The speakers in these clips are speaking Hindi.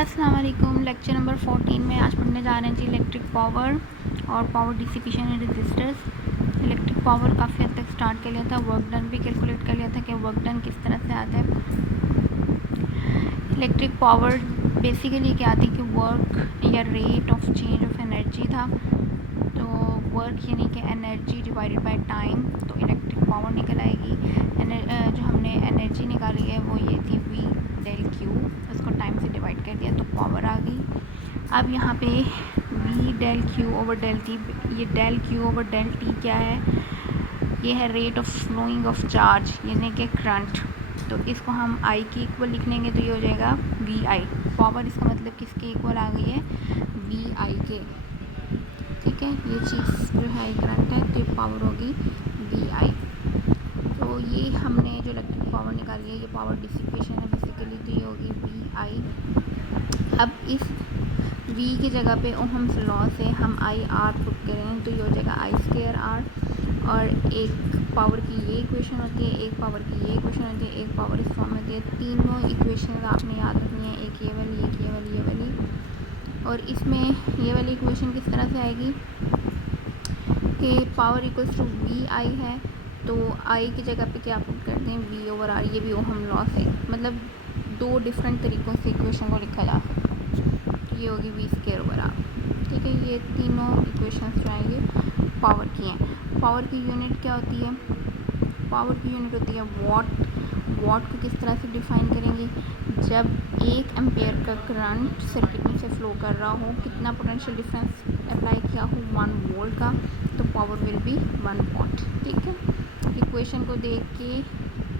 अस्सलाम वालेकुम। लेक्चर नंबर 14 में आज पढ़ने जा रहे हैं जी इलेक्ट्रिक पावर और power dissipation and resistors. Electric power काफ़ी हद तक स्टार्ट कर लिया था, वर्क डन भी कैलकुलेट कर लिया था कि वर्क डन किस तरह से आता है। इलेक्ट्रिक पावर बेसिकली क्या थी कि वर्क या rate of change of energy था। तो वर्क यानी कि एनर्जी डिवाइडेड बाय टाइम, तो इलेक्ट्रिक पावर निकल आएगी। जो हमने एनर्जी निकाली है वो ये थी V डेल क्यू, उसको टाइम से डिवाइड कर दिया तो पावर आ गई। अब यहाँ पे V del Q over del T, ये del Q over del T क्या है, ये है rate of flowing of charge यानी कि करंट। तो इसको हम I की इक्वल लिख लेंगे तो ये हो जाएगा VI। पावर इसका मतलब किसके इक्वल आ गई है, VI के। ठीक है, ये चीज़ जो है करंट है तो ये पावर होगी VI। तो ये हमने जो इलेक्ट्रिक पावर निकाली है ये पावर डिसिपेशन है बेसिकली, तो ये होगी VI। अब इस V की जगह पे ओहम्स लॉ से हम IR पुट करें तो ये हो जाएगा I²R। और एक पावर की ये इक्वेशन होती है, एक पावर की ये इक्वेशन होती है, एक पावर इस फॉर्म में होती है। तीनों इक्वेशन आपने याद रखनी है, एक ये वाली, एक ये वाली, ये वाली। और इसमें ये वाली इक्वेशन किस तरह से आएगी कि पावर इक्वल्स टू VI है, तो I की जगह पे क्या पुट करते हैं V/R। ये भी ओहम लॉ से, मतलब दो डिफरेंट तरीक़ों से इक्वेशन को लिखा जा सकता है। ये होगी V²/R। ठीक है, ये तीनों इक्वेशंस जो हैं ये पावर की हैं। पावर की यूनिट क्या होती है, पावर की यूनिट होती है वॉट। वॉट को किस तरह से डिफ़ाइन करेंगे, जब 1 एम्पेयर का करंट सर्किट में से फ़्लो कर रहा हो, कितना पोटेंशियल डिफरेंस अप्लाई किया हो 1 वोल्ट का, तो पावर विल बी 1 वॉट। ठीक है, इक्वेशन को देख के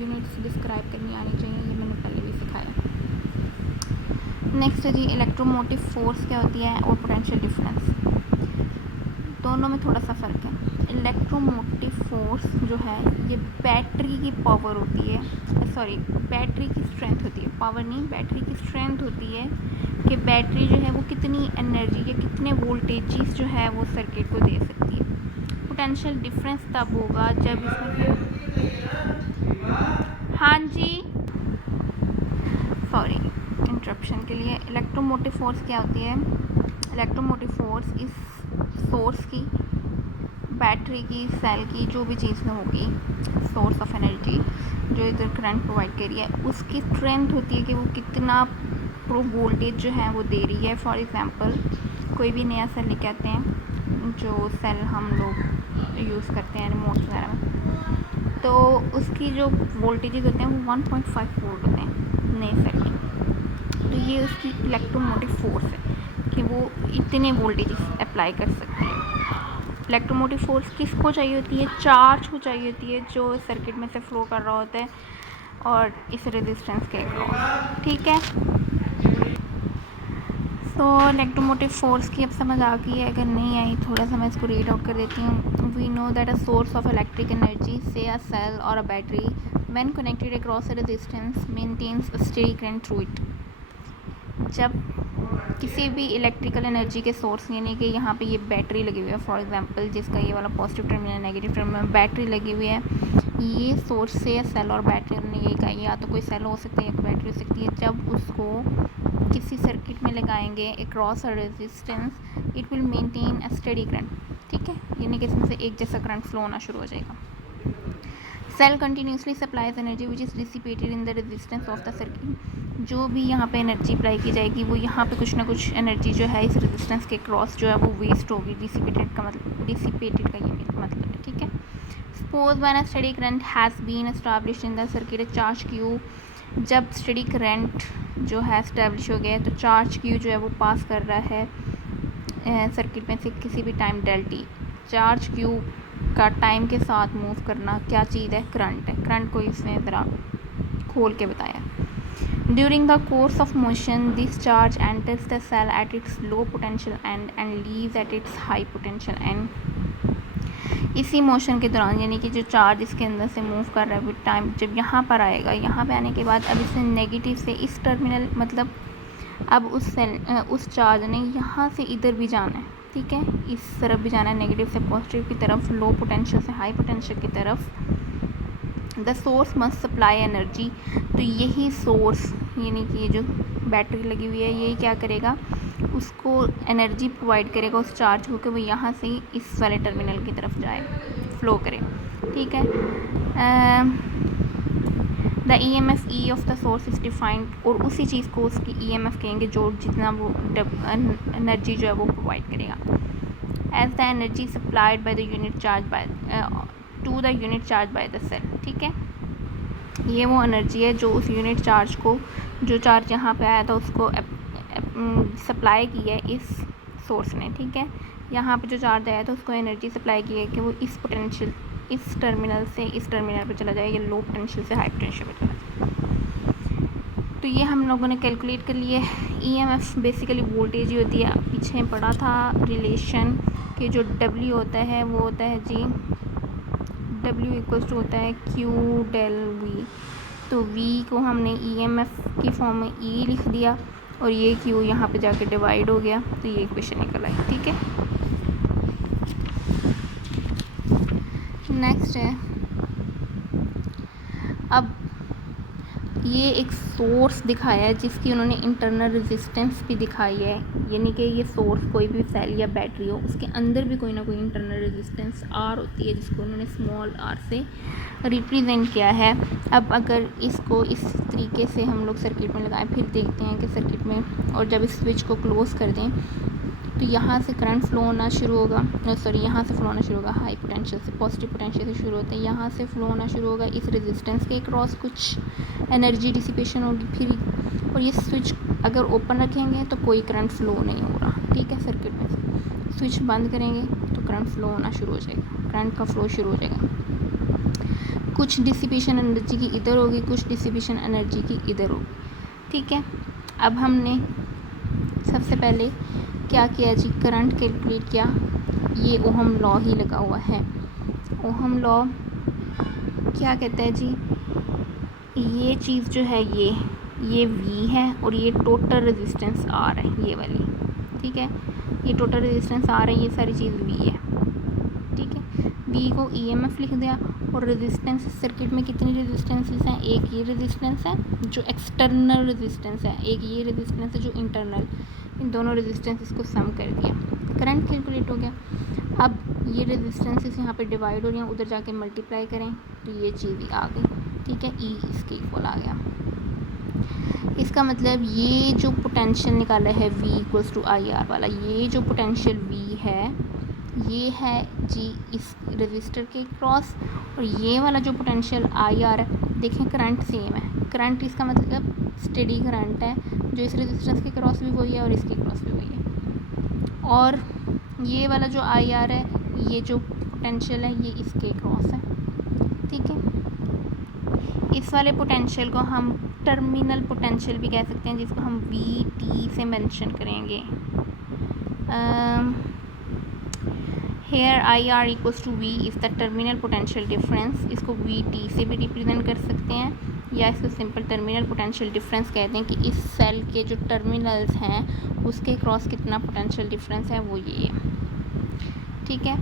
यूनिट्स डिस्क्राइब करनी आनी चाहिए, ये मैंने पहले भी सिखाया। नेक्स्ट है जी इलेक्ट्रोमोटिव फोर्स क्या होती है और पोटेंशियल डिफरेंस, दोनों में थोड़ा सा फ़र्क है। इलेक्ट्रोमोटिव फोर्स जो है ये बैटरी की पावर होती है, सॉरी बैटरी की स्ट्रेंथ होती है, पावर नहीं, बैटरी की स्ट्रेंथ होती है कि बैटरी जो है वो कितनी एनर्जी या कितने वोल्टेजेस जो है वो सर्किट को दे सकती है। पोटेंशियल डिफरेंस तब होगा जब इसमें, हाँ जी सॉरी इंटरप्शन के लिए। इलेक्ट्रोमोटिव फोर्स क्या होती है, इलेक्ट्रोमोटिव फोर्स इस सोर्स की, बैटरी की, सेल की, जो भी चीज़ में होगी सोर्स ऑफ एनर्जी जो इधर करंट प्रोवाइड कर रही है, उसकी स्ट्रेंथ होती है कि वो कितना प्रो वोल्टेज जो है वो दे रही है। फॉर एग्जांपल कोई भी नया सेल लेके आते हैं, जो सेल हम लोग यूज़ करते हैं रिमोट वगैरह में, तो उसकी जो वोल्टेजेस होते हैं वो 1.5 वोल्ट होते हैं नए सेल के। तो ये उसकी इलेक्ट्रोमोटिव फोर्स है कि वो इतने वोल्टेजेस अप्लाई कर सकती है। इलेक्ट्रोमोटिव फोर्स किसको चाहिए होती है, चार्ज को चाहिए होती है जो सर्किट में से फ़्लो कर रहा होता है और इस रेजिस्टेंस के अक्रॉस। ठीक है, सो इलेक्ट्रोमोटिव फोर्स की अब समझ आ गई है, अगर नहीं आई थोड़ा सा मैं इसको रीड आउट कर देती हूँ। We know that a source of electric energy say a cell और a battery when connected across a resistance maintains a steady current through it. जब किसी भी इलेक्ट्रिकल एनर्जी के सोर्स यानी कि यहाँ पे ये बैटरी लगी हुई है फॉर एग्जांपल, जिसका ये वाला positive terminal negative terminal battery लगी हुई है, ये सोर्स से सेल और बैटरी ने यही कहा, या तो कोई सेल हो सकता है या कोई बैटरी हो सकती है। जब उसको किसी सर्किट में लगाएंगे across a resistance it will maintain a steady current. ठीक है, यानी कि इसमें से एक जैसा करंट फ्लो होना शुरू हो जाएगा। Cell continuously supplies energy which is dissipated in the resistance of the circuit. जो भी यहाँ पे एनर्जी अप्लाई की जाएगी वो यहाँ पे कुछ ना कुछ एनर्जी जो है इस रेजिस्टेंस के क्रॉस जो है वो वेस्ट होगी। डिसिपेटेड का मतलब, डिसिपेटेड का ये मतलब है। ठीक है, suppose when a steady current has been established in the circuit a charge Q, जब स्टेडी करंट जो है एस्टैब्लिश हो गया है तो चार्ज क्यू जो है वो पास कर रहा है सर्किट में से किसी भी time del t. Charge Q का टाइम के साथ मूव करना क्या चीज़ है, करंट है। करंट को इसने ज़रा खोल के बताया। During the course of motion this charge enters the cell at its low potential and leaves at its high potential end. इसी मोशन के दौरान यानी कि जो चार्ज इसके अंदर से मूव कर रहा है विद टाइम जब यहाँ पर आएगा, यहाँ पे आने के बाद अब इसने नेगेटिव से इस टर्मिनल मतलब अब उस चार्ज ने यहाँ से इधर भी जाना है। ठीक है, इस तरफ भी जाना है, नेगेटिव से पॉजिटिव की तरफ, लो पोटेंशियल से हाई पोटेंशियल की तरफ। The source must supply energy, तो यही सोर्स यानी कि ये जो बैटरी लगी हुई है, यही क्या करेगा, उसको एनर्जी प्रोवाइड करेगा उस चार्ज को कि वो यहाँ से इस वाले टर्मिनल की तरफ जाए, फ्लो करे, ठीक है। The E M F E of the source is defined, और उसी चीज़ को उसकी ई एम एफ कहेंगे जो जितना वो एनर्जी जो है वो प्रोवाइड करेगा। As the energy supplied by the unit charge by to the unit charge by the cell, ठीक है। ये वो एनर्जी है जो उस यूनिट चार्ज को, जो चार्ज यहाँ पे आया था उसको सप्लाई की है इस सोर्स ने, ठीक है। यहाँ पे जो चार्ज आया था उसको एनर्जी सप्लाई की है कि वो इस पोटेंशियल, इस टर्मिनल से इस टर्मिनल पे चला जाए, या लो पोटेंशियल से हाई पोटेंशियल पे चला जाए। तो ये हम लोगों ने कैलकुलेट कर लिए। ईएमएफ बेसिकली वोल्टेज ही होती है, पीछे पढ़ा था रिलेशन कि जो डब्ल्यू होता है वो होता है जी, डब्ल्यू इक्वल्स टू होता है क्यू डेल वी। तो वी को हमने ईएमएफ की फॉर्म में ई लिख दिया और ये क्यू यहाँ पे जाके डिवाइड हो गया, तो ये इक्वेशन निकल आई, ठीक है। नेक्स्ट है, अब ये एक सोर्स दिखाया है जिसकी उन्होंने इंटरनल रेजिस्टेंस भी दिखाई है, यानी कि ये सोर्स कोई भी सेल या बैटरी हो उसके अंदर भी कोई ना कोई इंटरनल रेजिस्टेंस आर होती है जिसको उन्होंने स्मॉल आर से रिप्रेजेंट किया है। अब अगर इसको इस तरीके से हम लोग सर्किट में लगाएं, फिर देखते हैं कि सर्किट में, और जब इस स्विच को क्लोज़ कर दें तो यहाँ से करंट फ्लो होना शुरू होगा, सॉरी यहाँ से फ्लो होना शुरू होगा, हाई पोटेंशियल से, पॉजिटिव पोटेंशियल से शुरू होता है, यहाँ से फ्लो होना शुरू होगा, इस रेजिस्टेंस के क्रॉस कुछ एनर्जी डिसिपेशन होगी फिर, और ये स्विच अगर ओपन रखेंगे तो कोई करंट फ्लो नहीं हो रहा, ठीक है, सर्किट में से। स्विच बंद करेंगे तो करंट फ्लो होना शुरू हो जाएगा, करंट का फ्लो शुरू हो जाएगा, कुछ डिसिपेशन एनर्जी की इधर होगी, कुछ डिसिपेशन एनर्जी की इधर होगी, ठीक है। अब हमने सबसे पहले क्या किया जी, करंट कैलकुलेट किया, ये ओहम लॉ ही लगा हुआ है। ओहम लॉ क्या कहता है जी, ये चीज़ जो है ये V है और ये टोटल रेजिस्टेंस R है, ये वाली, ठीक है, ये टोटल रेजिस्टेंस R है, ये सारी चीज़ V है, ठीक है। V को EMF लिख दिया, और रेजिस्टेंस सर्किट में कितनी रेजिस्टेंसेस हैं, एक ये रेजिस्टेंस है जो एक्सटर्नल रेजिस्टेंस है, एक ये रेजिस्टेंस है जो इंटरनल, इन दोनों रेजिस्टेंसेस को सम कर दिया, करंट कैलकुलेट हो गया। अब ये रेजिस्टेंसेस यहाँ पे डिवाइड हो रही हैं, उधर जाके मल्टीप्लाई करें तो ये चीज़ आ गई, ठीक है, E इसके इक्वल आ गया। इसका मतलब ये जो पोटेंशियल निकाला है V equals to I R वाला, ये जो पोटेंशियल V है ये है जी इस रजिस्टर के क्रॉस, और ये वाला जो पोटेंशियल आई आर है, देखें करंट सेम है, करंट इसका मतलब स्टेडी करंट है, जो इस रेजिस्टेंस के क्रॉस भी वही है और इसके क्रॉस भी वही है, और ये वाला जो आई आर है, ये जो पोटेंशियल है ये इसके क्रॉस है, ठीक है। इस वाले पोटेंशियल को हम टर्मिनल पोटेंशियल भी कह सकते हैं, जिसको हम वी टी से मेंशन करेंगे। Here I R equals to V is the terminal potential difference, इसको वी टी से भी रिप्रेजेंट कर सकते हैं, या इसको सिंपल टर्मिनल पोटेंशियल डिफरेंस कहते हैं कि इस सेल के जो टर्मिनल्स हैं उसके क्रॉस कितना पोटेंशियल डिफरेंस है, वो ये है, ठीक है।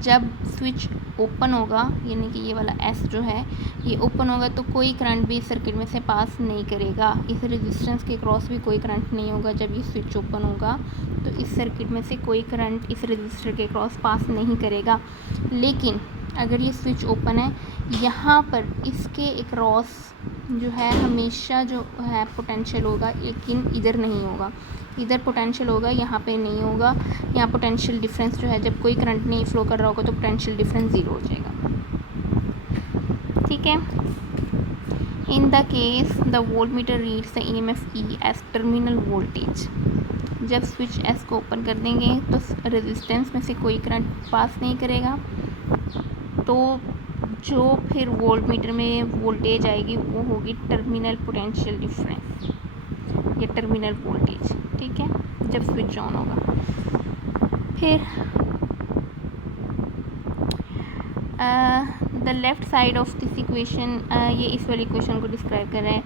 जब स्विच ओपन होगा, यानी कि ये वाला S जो है ये ओपन होगा, तो कोई करंट भी इस सर्किट में से पास नहीं करेगा, इस रेजिस्टेंस के क्रॉस भी कोई करंट नहीं होगा। जब ये स्विच ओपन होगा तो इस सर्किट में से कोई करंट इस रेजिस्टर के क्रॉस पास नहीं करेगा, लेकिन अगर ये स्विच ओपन है, यहाँ पर इसके क्रॉस जो है हमेशा जो है पोटेंशियल होगा, लेकिन इधर नहीं होगा, इधर पोटेंशियल होगा, यहाँ पे नहीं होगा। यहाँ पोटेंशियल डिफरेंस जो है, जब कोई करंट नहीं फ्लो कर रहा होगा तो पोटेंशियल डिफरेंस ज़ीरो हो जाएगा, ठीक है। In the case the voltmeter reads the EMF E as terminal voltage, जब स्विच S को ओपन कर देंगे तो रेजिस्टेंस में से कोई करंट पास नहीं करेगा, तो जो फिर वोल्टमीटर में वोल्टेज आएगी वो होगी टर्मिनल पोटेंशियल डिफरेंस या टर्मिनल वोल्टेज, ठीक है, जब स्विच ऑन होगा। फिर the left side of this equation, ये इस वाली इक्वेशन को डिस्क्राइब कर रहा है,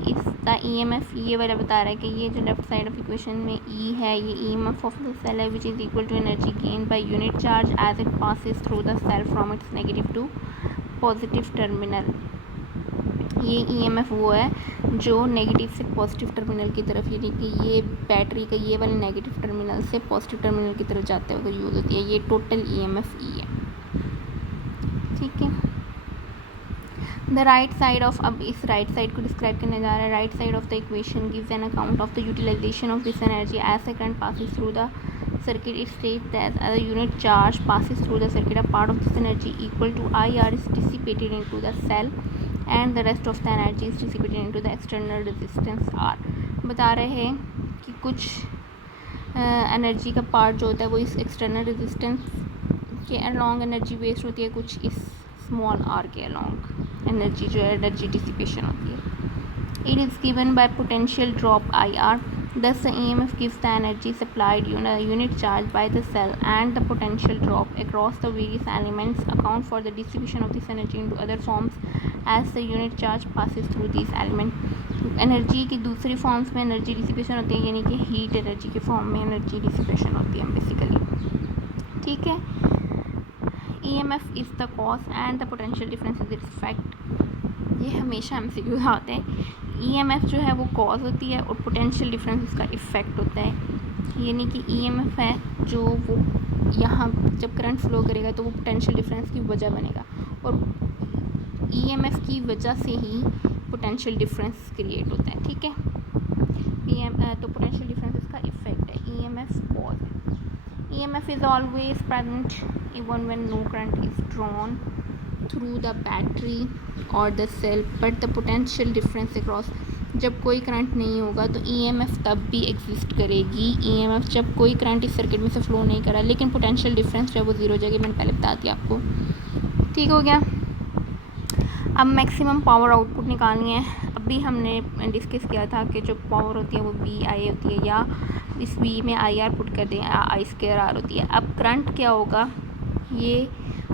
इस द EMF ये वाला बता रहा है कि ये जो लेफ़्ट साइड ऑफ इक्वेशन में E है, ये EMF ऑफ द सेल है which is equal to energy gain by unit charge as it passes through the cell from its negative to positive terminal. ये ईएमएफ वो है जो नेगेटिव से पॉजिटिव टर्मिनल की तरफ, यानी कि ये बैटरी का ये वाले नेगेटिव टर्मिनल से पॉजिटिव टर्मिनल की तरफ जाते हुए यूज़ होती है। ये टोटल ईएमएफ ई है, ठीक है। द राइट साइड ऑफ, अब इस राइट साइड को डिस्क्राइब करने जा रहा है। Right side of the equation gives an account of the utilisation of this energy as the current passes through the circuit. It states that as a unit charge passes through the circuit, a part of this energy equal to IR is dissipated into the cell and the rest of the energy is dissipated into the external resistance R. बता रहे हैं कि कुछ एनर्जी का पार्ट जो होता है वो इस एक्सटर्नल रेजिस्टेंस के अलॉन्ग एनर्जी वेस्ट होती है, कुछ इस स्मॉल आर के अलॉन्ग एनर्जी जो है एनर्जी डिसिपेशन होती है। It is given by potential drop IR. Thus, the EMF gives the energy supplied unit charge by the cell and the potential drop across the various elements account for the distribution of this energy into other forms as the unit charge passes through these elements. Energy की दूसरी फॉर्म्स में एनर्जी डिसिपेशन होती है, यानी कि हीट एनर्जी के फॉर्म में एनर्जी डिसिपेशन होती है बेसिकली, ठीक है। EMF is the cause and the potential difference is its effect. ये हमेशा MCQ आते हैं। EMF जो है वो कॉज होती है और पोटेंशियल डिफरेंस इसका इफ़ेक्ट होता है, यानी कि EMF है जो वो यहाँ जब करंट फ्लो करेगा तो वो पोटेंशियल डिफरेंस की वजह बनेगा और EMF की वजह से ही पोटेंशियल डिफरेंस क्रिएट होता है, ठीक है। तो पोटेंशियल डिफरेंस इसका इफ़ेक्ट है, EMF कॉज है। EMF is always present even when no current is drawn through the battery और the cell but the potential difference across. जब कोई करंट नहीं होगा तो EMF तब भी एग्जिस्ट करेगी। EMF जब कोई करंट इस सर्किट में से फ्लो नहीं करा, लेकिन पोटेंशियल डिफरेंस जो है वो ज़ीरो हो जाएगी। मैंने पहले बता दिया आपको, ठीक हो गया। अब मैक्सिमम पावर आउटपुट निकालनी है। अभी हमने डिस्कस किया था कि जो पावर होती है वो VI होती है, या इस V में IR पुट कर दें, I2R होती है। अब करंट क्या होगा, ये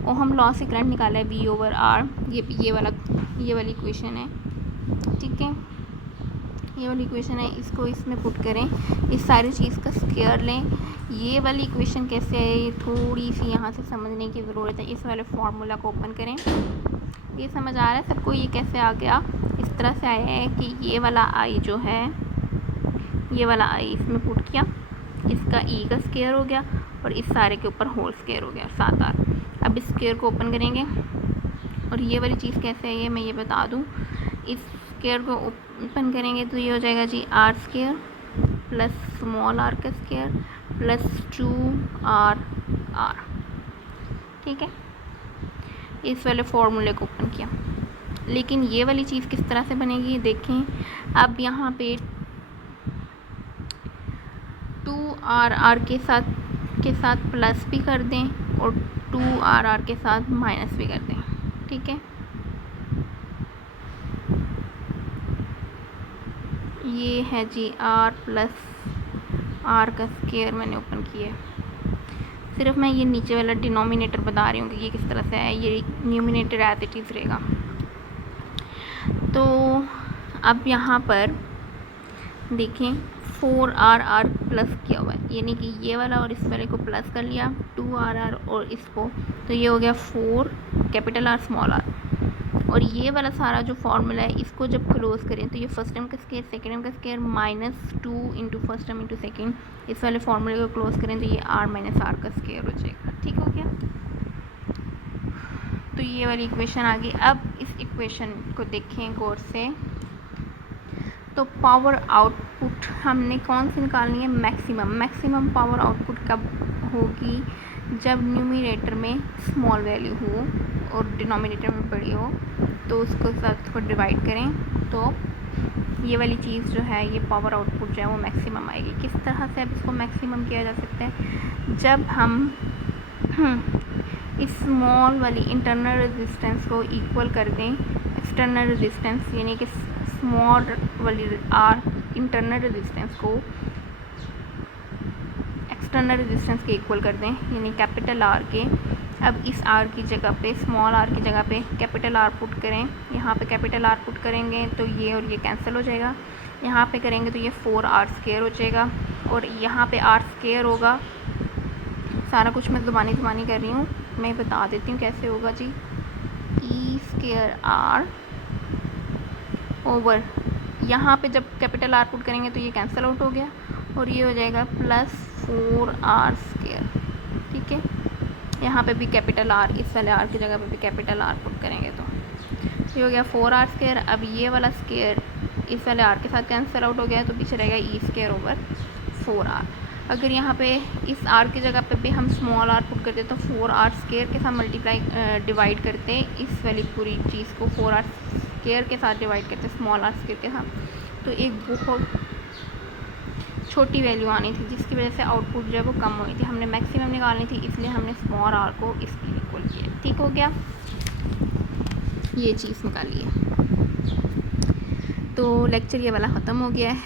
ओहम लॉ से करंट निकाला है V/R। ये वाली इक्वेशन है, ठीक है। ये वाली इक्वेशन है, इसको इसमें पुट करें, इस सारी चीज़ का स्क्वायर लें। ये वाली इक्वेशन कैसे है ये थोड़ी सी यहाँ से समझने की ज़रूरत है। इस वाले फार्मूला को ओपन करें। ये समझ आ रहा है सबको ये कैसे आ गया? इस तरह से आया है कि ये वाला I जो है, ये वाला I इसमें पुट किया, इसका E का स्क्वायर हो गया और इस सारे के ऊपर होल स्क्वायर हो गया 7R। अब इस स्क्वायर को ओपन करेंगे और ये वाली चीज़ कैसे है ये मैं ये बता दूँ। इस स्क्वायर को ओपन करेंगे तो ये हो जाएगा जी R² प्लस स्मॉल r का स्क्वायर प्लस 2RR, ठीक है। इस वाले फॉर्मूले को ओपन किया, लेकिन ये वाली चीज़ किस तरह से बनेगी देखें। अब यहाँ पे 2RR के साथ प्लस भी कर दें और 2RR के साथ माइनस भी कर दें, ठीक है। ये है जी R प्लस R का स्क्वायर मैंने ओपन किया। सिर्फ मैं ये नीचे वाला डिनोमिनेटर बता रही हूँ कि ये किस तरह से है, ये न्यूमिनेटर एज इट इज़ रहेगा। तो अब यहाँ पर देखें 4RR प्लस किया हुआ है, यानी कि ये वाला और इस वाले को प्लस कर लिया 2RR और इसको, तो ये हो गया 4 कैपिटल R स्मॉल r। और ये वाला सारा जो फार्मूला है इसको जब क्लोज करें तो ये फर्स्ट टर्म का स्क्वायर सेकेंड टर्म का square -2 into first term into second, इस वाले फार्मूले को क्लोज करें तो ये R माइनस R का स्क्वायर हो जाएगा, ठीक हो गया। तो ये वाली इक्वेशन आ गई। अब इस इक्वेशन को देखें गौर से, तो पावर आउटपुट हमने कौन सी निकालनी है, मैक्सिमम पावर आउटपुट कब होगी, जब न्यूमिनेटर में स्मॉल वैल्यू हो और डिनोमिनेटर में बड़ी हो, तो उसको साथ को डिवाइड करें तो ये वाली चीज़ जो है ये पावर आउटपुट जो है वो मैक्सिमम आएगी। किस तरह से अब इसको मैक्सिमम किया जा सकता है, जब हम इस स्मॉल वाली इंटरनल रेजिस्टेंस को इक्वल कर दें एक्सटर्नल रेजिस्टेंस, यानी कि स्मॉल वाली R इंटरनल रेजिस्टेंस को एक्सटर्नल रेजिस्टेंस के इक्वल कर दें, यानी कैपिटल R के। अब इस R की जगह पे स्मॉल r की जगह पे कैपिटल R पुट करें, यहाँ पे कैपिटल R पुट करेंगे तो ये और ये कैंसिल हो जाएगा, यहाँ पे करेंगे तो ये 4R² हो जाएगा और यहाँ पे R² होगा। सारा कुछ मैं ज़ुबानी कर रही हूँ, मैं बता देती हूँ कैसे होगा जी। E² R ओवर यहाँ पे जब कैपिटल आर पुट करेंगे तो ये कैंसिल आउट हो गया और ये हो जाएगा प्लस 4r²। ठीक है, यहाँ पे भी कैपिटल आर, इस वाले आर की जगह पे भी कैपिटल आर पुट करेंगे तो ये हो गया 4r²। अब ये वाला स्क्वायर इस वाले आर के साथ कैंसिल आउट हो गया तो पीछे रहेगा e²/4r। अगर यहाँ पे इस आर की जगह पे भी हम स्मॉल आर पुट करते तो 4r² के साथ डिवाइड करते इस वाली पूरी चीज़ को 4r² के साथ डिवाइड करते स्मॉल r² के साथ, तो एक बहुत छोटी वैल्यू आनी थी जिसकी वजह से आउटपुट जो है वो कम हुई थी। हमने मैक्सिमम निकालनी थी इसलिए हमने स्मॉल आर को इसके इक्वल किया। ठीक हो गया, ये चीज़ निकाली है। तो लेक्चर ये वाला ख़त्म हो गया है।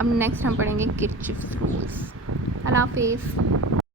अब नेक्स्ट हम पढ़ेंगे किरचॉफ्स रूल्स। अल्लाह हाफिज़।